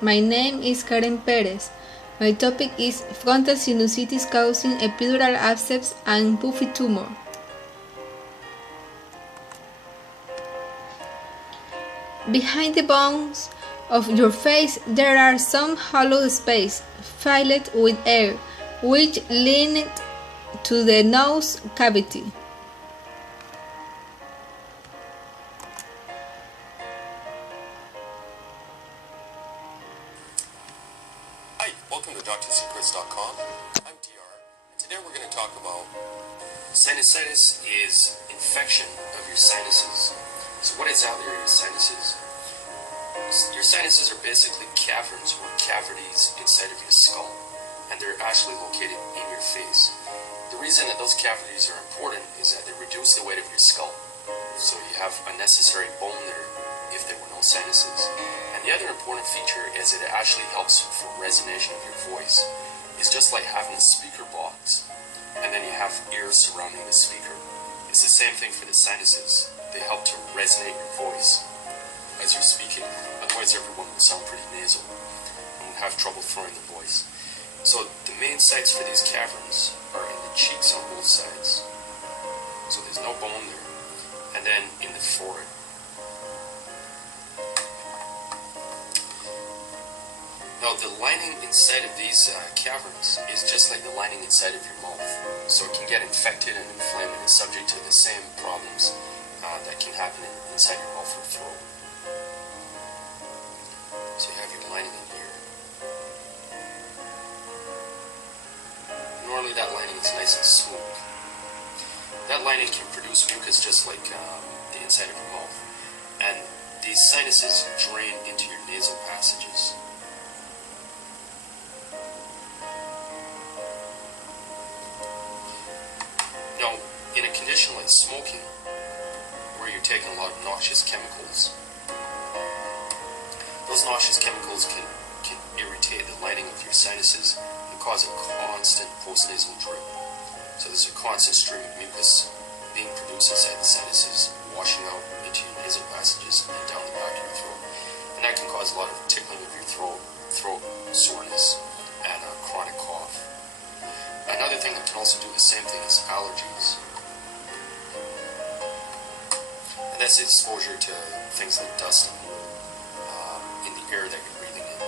My name is Karen Perez. My topic is frontal sinusitis causing epidural abscess and puffy tumor. Behind the bones of your face there are some hollow spaces filled with air, which lead to the nose cavity. Hi, welcome to DrSecrets.com. I'm DR, and today we're going to talk about sinusitis is infection of your sinuses. So what exactly are your sinuses? Your sinuses are basically caverns or cavities inside of your skull, and they're actually located in your face. The reason that those cavities are important is that they reduce the weight of your skull, so you have a necessary bone there if there were no sinuses. And the other important feature is that it actually helps for resonation of your voice. It's just like having a speaker box, and then you have ears surrounding the speaker. It's the same thing for the sinuses. They help to resonate your voice as you're speaking. Otherwise everyone will sound pretty nasal and will have trouble throwing the voice. So the main sites for these caverns are in the cheeks on both sides. So there's no bone there. And then in the forehead. Now the lining inside of these caverns is just like the lining inside of your mouth. So it can get infected and inflamed and is subject to the same problems that can happen inside your mouth or throat. So you have your lining in here. Normally that lining is nice and smooth. That lining can produce mucus just like the inside of your mouth. And these sinuses drain into your nasal passages. Now, in a condition like smoking, where you're taking a lot of noxious chemicals, those noxious chemicals can irritate the lining of your sinuses and cause a constant postnasal drip. So there's a constant stream of mucus being produced inside the sinuses, washing out into your nasal passages and down the back of your throat. And that can cause a lot of tickling of your throat soreness, and chronic cough. Another thing that can also do the same thing is allergies. And that's exposure to things like dust and mold in the air that you're breathing in.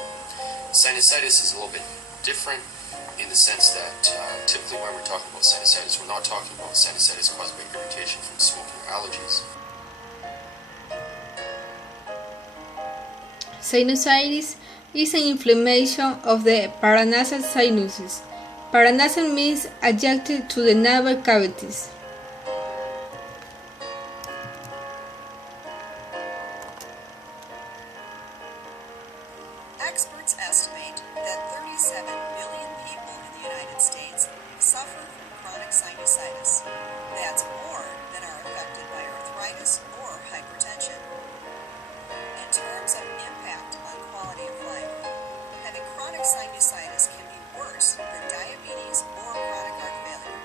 Sinusitis is a little bit different in the sense that typically when we're talking about sinusitis, we're not talking about sinusitis caused by irritation from smoking or allergies. Sinusitis is an inflammation of the paranasal sinuses. Paranasal means adjacent to the nasal cavities. Experts estimate that 37 million people in the United States suffer from chronic sinusitis. That's more than are affected by arthritis or hypertension. In terms of impact on quality of life, having chronic sinusitis can be worse than diabetes or chronic heart failure.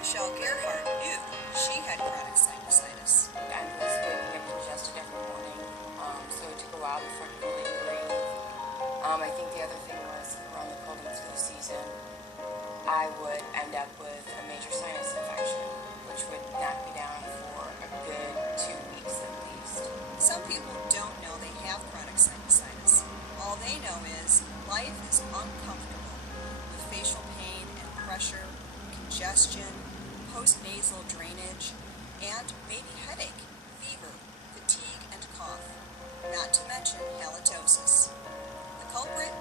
Michelle Gerhardt knew she had chronic sinusitis. I was waking up congested every morning, so it took a while before I could really breathe. I think the other thing was around the cold and flu season, I would end up with a major sinus infection, which would knock me down for a good 2 weeks at least. Some people don't know they have chronic sinusitis. All they know is life is uncomfortable with facial pain and pressure, congestion, postnasal drainage, and maybe headache, fever, fatigue, and cough, not to mention halitosis. The culprit?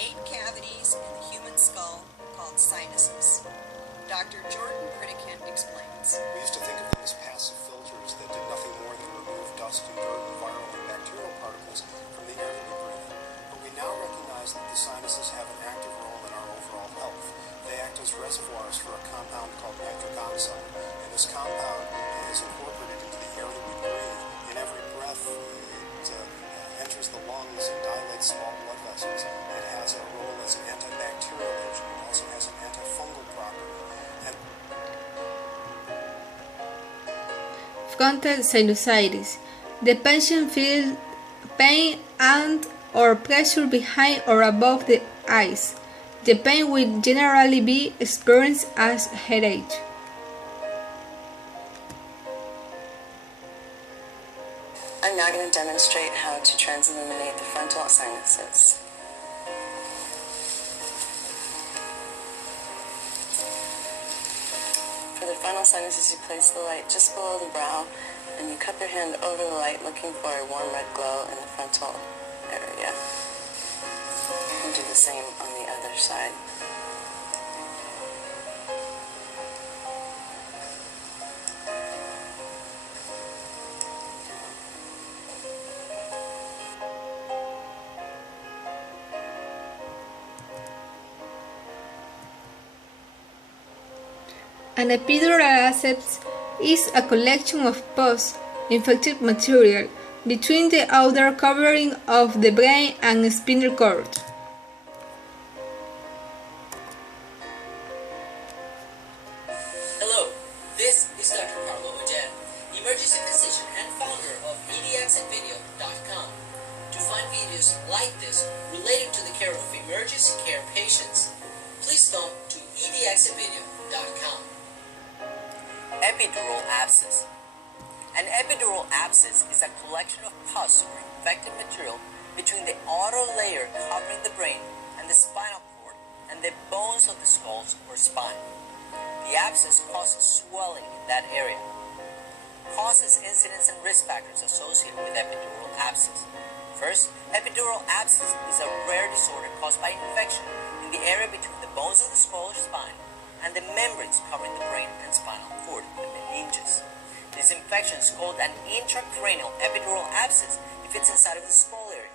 8 cavities in the human skull called sinuses. Dr. Jordan Pritikin explains. We used to think of them as passive filters that did nothing more than remove dust and dirt and viral and bacterial particles from the air that we breathe. But we now recognize that the sinuses have an active role in our overall health. They act as reservoirs for a compound called nitric oxide, and this compound is incorporated into the air that we breathe. In every breath, it enters the lungs and dilates small blood vessels. It has a role as an antibacterial agent. It also has an antifungal property. Frontal sinusitis. The patient feels pain and or pressure behind or above the eyes. The pain will generally be experienced as headache. I'm now going to demonstrate how to transilluminate the frontal sinuses. For the frontal sinuses, you place the light just below the brow, and you cup your hand over the light looking for a warm red glow in the frontal area. And do the same on the other side. An epidural abscess is a collection of pus, infected material, between the outer covering of the brain and spinal cord. Hello, this is Dr. Carlo Oden, emergency physician and founder of edxitvideo.com. To find videos like this related to the care of emergency care patients, please go to edxitvideo.com. Epidural abscess. An epidural abscess is a collection of pus or infected material between the outer layer covering the brain and the spinal cord and the bones of the skull or spine. The abscess causes swelling in that area. Causes, incidence, and risk factors associated with epidural abscess. First, epidural abscess is a rare disorder caused by infection in the area between the bones of the skull or spine and the membranes covering the brain and spinal cord, the meninges. This infection is called an intracranial epidural abscess if it's inside of the skull area,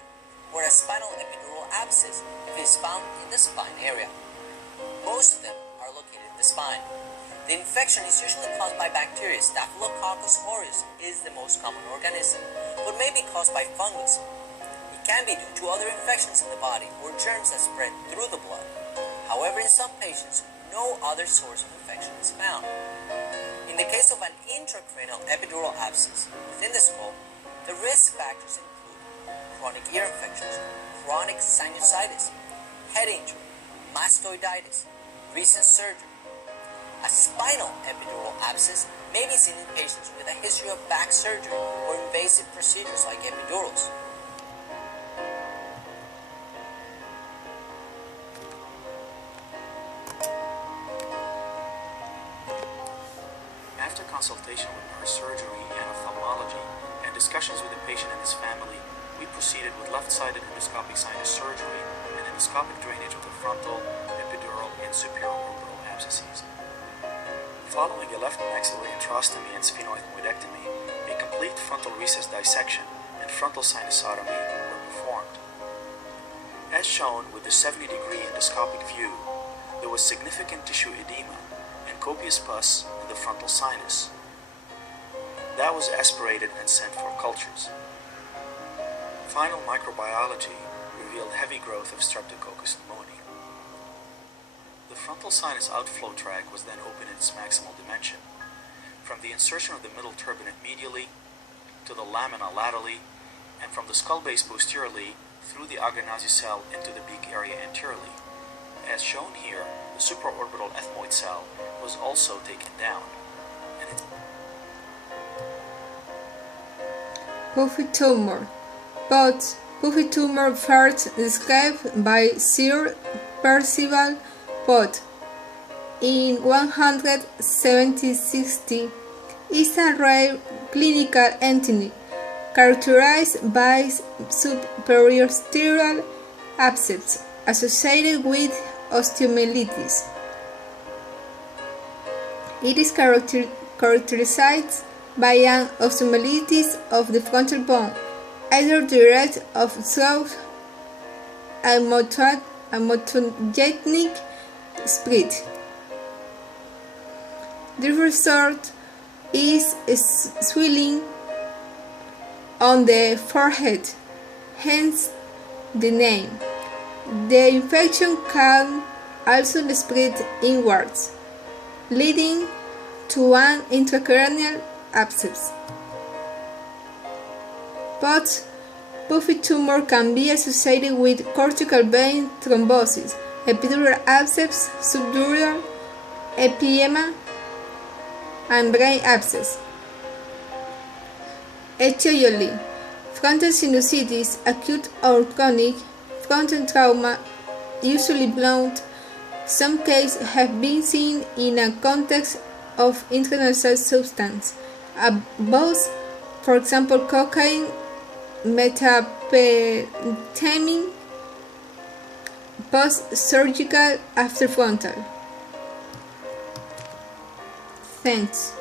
or a spinal epidural abscess if it is found in the spine area. Most of them are located in the spine. The infection is usually caused by bacteria. Staphylococcus aureus is the most common organism, but may be caused by fungus. It can be due to other infections in the body or germs that spread through the blood. However, in some patients, no other source of infection is found. In the case of an intracranial epidural abscess within the skull, the risk factors include chronic ear infections, chronic sinusitis, head injury, mastoiditis, recent surgery. A spinal epidural abscess may be seen in patients with a history of back surgery or invasive procedures like epidurals. After consultation with neurosurgery and ophthalmology and discussions with the patient and his family, we proceeded with left-sided endoscopic sinus surgery and endoscopic drainage of the frontal, epidural, and superior orbital abscesses. Following a left maxillary antrostomy and sphenoethmoidectomy, a complete frontal recess dissection and frontal sinusotomy were performed. As shown with the 70-degree endoscopic view, there was significant tissue edema and copious pus in the frontal sinus. That was aspirated and sent for cultures. Final microbiology revealed heavy growth of Streptococcus pneumoniae. The frontal sinus outflow tract was then opened in its maximal dimension, from the insertion of the middle turbinate medially to the lamina laterally, and from the skull base posteriorly through the Agenazzi cell into the beak area anteriorly. As shown here, the supraorbital ethmoid cell was also taken down. Puffy tumor. But puffy tumor first described by Sir Percival Pott in 170 is a rare clinical entity characterized by superiosteral abscess associated with osteomyelitis. It is characterized by an osteomyelitis of the frontal bone, either direct or through a motogenic split. The result is swelling on the forehead, hence the name. The infection can also spread inwards, leading to an intracranial abscess. But Puffy tumor can be associated with cortical vein thrombosis, epidural abscess, subdural edema, and brain abscess. Etiology: frontal sinusitis, acute or chronic, frontal trauma, usually blunt. Some cases have been seen in a context of intranasal substance abuse, for example, cocaine, methamphetamine, post-surgical after frontal. Thanks.